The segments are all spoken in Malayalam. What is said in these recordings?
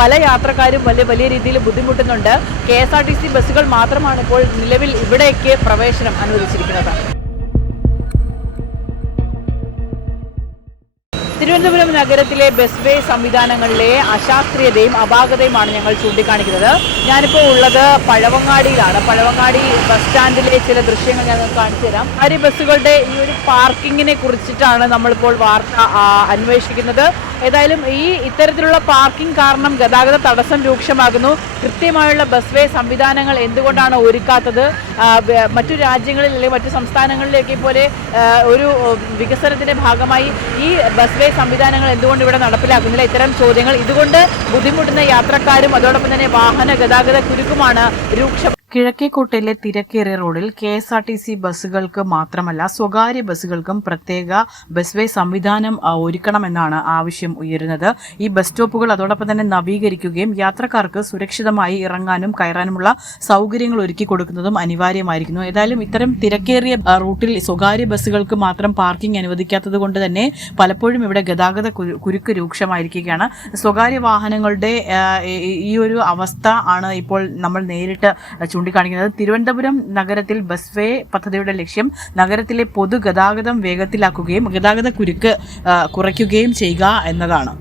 പല യാത്രക്കാരും വലിയ രീതിയിൽ ബുദ്ധിമുട്ടുന്നുണ്ട്. KSRTC ബസ്സുകൾ മാത്രമാണ് ഇപ്പോൾ നിലവിൽ ഇവിടേക്ക് പ്രവേശനം അനുവദിച്ചിരിക്കുന്നത്. തിരുവനന്തപുരം നഗരത്തിലെ ബസ് വേ സംവിധാനങ്ങളിലെ അശാസ്ത്രീയതയും അപാകതയുമാണ് ഞങ്ങൾ ചൂണ്ടിക്കാണിക്കുന്നത്. ഞാനിപ്പോൾ ഉള്ളത് പഴവങ്ങാടിയിലാണ്. പഴവങ്ങാടി ബസ് സ്റ്റാൻഡിലെ ചില ദൃശ്യങ്ങൾ ഞാൻ കാണിച്ചു തരാം. ബസ്സുകളുടെ ഈ ഒരു പാർക്കിങ്ങിനെ കുറിച്ചിട്ടാണ് നമ്മളിപ്പോൾ വാർത്ത അന്വേഷിക്കുന്നത്. ഏതായാലും ഇത്തരത്തിലുള്ള പാർക്കിംഗ് കാരണം ഗതാഗത തടസ്സം രൂക്ഷമാകുന്നു. കൃത്യമായുള്ള ബസ് വേ സംവിധാനങ്ങൾ എന്തുകൊണ്ടാണ് ഒരുക്കാത്തത്? മറ്റു രാജ്യങ്ങളിൽ അല്ലെങ്കിൽ മറ്റു സംസ്ഥാനങ്ങളിലേക്ക് പോലെ ഒരു വികസനത്തിന്റെ ഭാഗമായി ഈ ബസ് വേ സംവിധാനങ്ങൾ എന്തുകൊണ്ട് ഇവിടെ നടപ്പിലാക്കുന്നില്ല? ഇത്തരം ചോദ്യങ്ങൾ. ഇതുകൊണ്ട് ബുദ്ധിമുട്ടുന്ന യാത്രക്കാരും അതോടൊപ്പം തന്നെ വാഹന ഗതാഗത കുരുക്കുമാണ് രൂക്ഷം. കിഴക്കേക്കോട്ടയിലെ തിരക്കേറിയ റോഡിൽ KSRTC ബസ്സുകൾക്ക് മാത്രമല്ല സ്വകാര്യ ബസ്സുകൾക്കും പ്രത്യേക ബസ് വേ സംവിധാനം ഒരുക്കണമെന്നാണ് ആവശ്യം ഉയരുന്നത്. ഈ ബസ് സ്റ്റോപ്പുകൾ അതോടൊപ്പം തന്നെ നവീകരിക്കുകയും യാത്രക്കാർക്ക് സുരക്ഷിതമായി ഇറങ്ങാനും കയറാനുമുള്ള സൗകര്യങ്ങൾ ഒരുക്കി കൊടുക്കുന്നതും അനിവാര്യമായിരിക്കുന്നു. ഏതായാലും ഇത്തരം തിരക്കേറിയ റൂട്ടിൽ സ്വകാര്യ ബസ്സുകൾക്ക് മാത്രം പാർക്കിംഗ് അനുവദിക്കാത്തത് കൊണ്ട് തന്നെ പലപ്പോഴും ഇവിടെ ഗതാഗത കുരുക്ക് രൂക്ഷമായിരിക്കുകയാണ്. സ്വകാര്യ വാഹനങ്ങളുടെ ഈ ഒരു അവസ്ഥ ആണ് ഇപ്പോൾ നമ്മൾ നേരിട്ട് ചൂണ്ടിക്കാണിക്കുന്നത്. തിരുവനന്തപുരം നഗരത്തിൽ ബസ് വേ പദ്ധതിയുടെ ലക്ഷ്യം നഗരത്തിലെ പൊതുഗതാഗതം വേഗത്തിലാക്കുകയും ഗതാഗത കുരുക്ക് കുറയ്ക്കുകയും ചെയ്യുക എന്നതാണ്.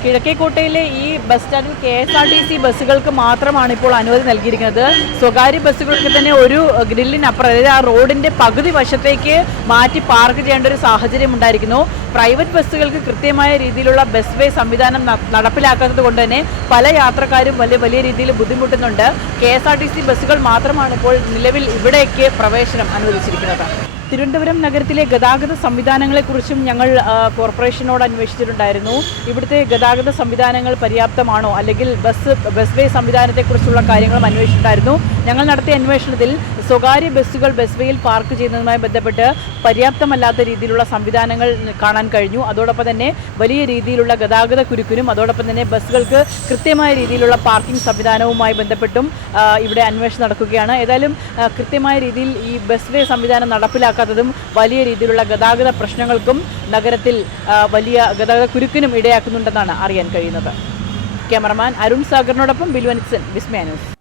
കിഴക്കേക്കോട്ടയിലെ ഈ ബസ് സ്റ്റാൻഡിൽ KSRTC ബസ്സുകൾക്ക് മാത്രമാണ് ഇപ്പോൾ അനുമതി നൽകിയിരിക്കുന്നത്. സ്വകാര്യ ബസ്സുകൾക്ക് തന്നെ ഒരു ഗ്രില്ലിനപ്പുറം, അതായത് ആ റോഡിന്റെ പകുതി വശത്തേക്ക് മാറ്റി പാർക്ക് ചെയ്യേണ്ട ഒരു സാഹചര്യം ഉണ്ടായിരിക്കുന്നു. പ്രൈവറ്റ് ബസ്സുകൾക്ക് കൃത്യമായ രീതിയിലുള്ള ബസ് വേ സംവിധാനം നടപ്പിലാക്കാത്തത് കൊണ്ട് തന്നെ പല യാത്രക്കാരും വലിയ രീതിയിൽ ബുദ്ധിമുട്ടുന്നുണ്ട്. KSRTC ബസ്സുകൾ മാത്രമാണ് ഇപ്പോൾ നിലവിൽ ഇവിടേക്ക് പ്രവേശനം അനുവദിച്ചിരിക്കുന്നത്. തിരുവനന്തപുരം നഗരത്തിലെ ഗതാഗത സംവിധാനങ്ങളെക്കുറിച്ചും ഞങ്ങൾ കോർപ്പറേഷനോട് അന്വേഷിച്ചിട്ടുണ്ടായിരുന്നു. ഇവിടുത്തെ ഗതാഗത സംവിധാനങ്ങൾ പര്യാപ്തമാണോ, അല്ലെങ്കിൽ ബസ് വേ സംവിധാനത്തെക്കുറിച്ചുള്ള കാര്യങ്ങളും അന്വേഷിച്ചിട്ടുണ്ടായിരുന്നു. ഞങ്ങൾ നടത്തിയ അന്വേഷണത്തിൽ സ്വകാര്യ ബസ്സുകൾ ബസ് വേയിൽ പാർക്ക് ചെയ്യുന്നതുമായി ബന്ധപ്പെട്ട് പര്യാപ്തമല്ലാത്ത രീതിയിലുള്ള സംവിധാനങ്ങൾ കാണാൻ കഴിഞ്ഞു. അതോടൊപ്പം തന്നെ വലിയ രീതിയിലുള്ള ഗതാഗത കുരുക്കിനും അതോടൊപ്പം തന്നെ ബസ്സുകൾക്ക് കൃത്യമായ രീതിയിലുള്ള പാർക്കിംഗ് സംവിധാനവുമായി ബന്ധപ്പെട്ടും ഇവിടെ അന്വേഷണം നടക്കുകയാണ്. ഏതായാലും കൃത്യമായ രീതിയിൽ ഈ ബസ് വേ സംവിധാനം നടപ്പിലാക്കാത്തതും വലിയ രീതിയിലുള്ള ഗതാഗത പ്രശ്നങ്ങൾക്കും നഗരത്തിൽ വലിയ ഗതാഗത കുരുക്കിനും ഇടയാക്കുന്നുണ്ടെന്നാണ് അറിയാൻ കഴിയുന്നത്. ക്യാമറമാൻ അരുൺ സാഗറിനോടൊപ്പം ബിൽവനിക്സൺ, വിസ്മയ ന്യൂസ്.